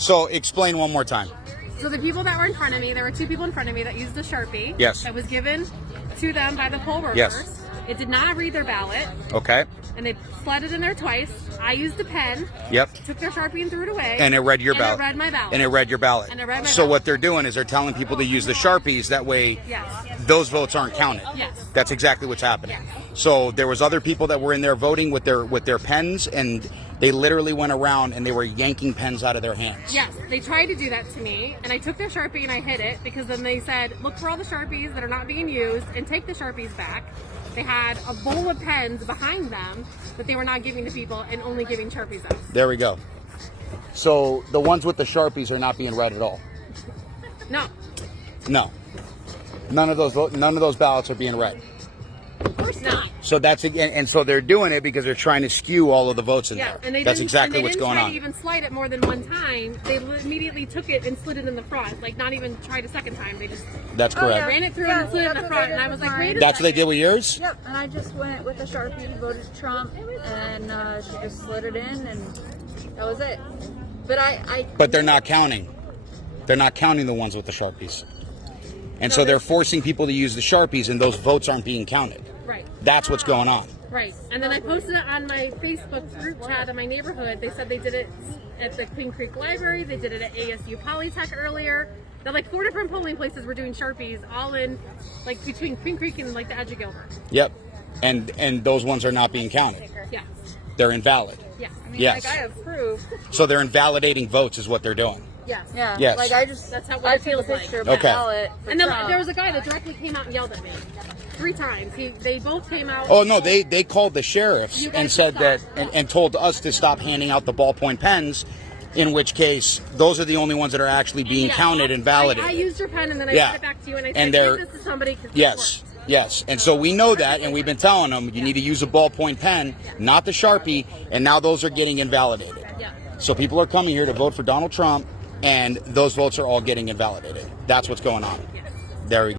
So explain one more time. So the people that were in front of me, there were two people in front of me that used a Sharpie. Yes. That was given to them by the poll workers. Yes. It did not read their ballot. Okay. And they slid it in there twice. I used a pen. Yep. Took their Sharpie and threw it away. And it read your ballot. And it read my ballot. And it read your ballot. And it read my So ballot. what they're doing is they're telling people to use the Sharpies. That way, Yes. those votes aren't counted. Yes. That's exactly what's happening. Yes. So there was other people that were in there voting with their pens, and they literally went around and they were yanking pens out of their hands. Yes, they tried to do that to me, and I took their Sharpie and I hid it because then they said, look for all the Sharpies that are not being used and take the Sharpies back. They had a bowl of pens behind them that they were not giving to people and only giving Sharpies out. There we go. So the ones with the Sharpies are not being read at all. No. No. None of those ballots are being read. Of course not. So that's and so they're doing it because they're trying to skew all of the votes in Yeah, there. and they That's didn't, exactly and they what's didn't going try on. to even slide it more than one time. They immediately took it and slid it in the front, like not even tried a second time. They just That's correct. ran it through and slid it in the front, and I was like, wait a That's what they second. did with yours? Yep, and I just went with the Sharpie, voted Trump, and she just slid it in, and that was it. But But they're not counting. They're not counting the ones with the Sharpies. And so they're forcing people to use the Sharpies, and those votes aren't being counted. Right. That's what's going on. Right. And then I posted it on my Facebook group chat in my neighborhood. They said they did it at the Queen Creek Library. They did it at ASU Polytech earlier. They're like 4 different polling places were doing Sharpies, all in like between Queen Creek and like the edge of Gilbert. Yep. And those ones are not being counted. Yeah. They're invalid. Yeah. I mean, Yes. like, I have proof. So they're invalidating votes is what they're doing. Yes. Yeah. Yes. Like, That's how I it took a feels like. picture of my Okay. ballot for And then Trump. there was a guy that directly came out and yelled at me 3 times. They both came out. Oh no, they called the sheriffs You guys and said should that stop. and told us to stop handing out the ballpoint pens, in which case those are the only ones that are actually being Yeah. counted and validated. I used your pen and then I Yeah. sent it back to you and I And said, they're- give this to somebody. 'Cause this Yes, works. yes. And so we know that, and we've been telling them you need to use a ballpoint pen, not the Sharpie, and now those are getting invalidated. Yeah. So people are coming here to vote for Donald Trump, and those votes are all getting invalidated. That's what's going on. There we go.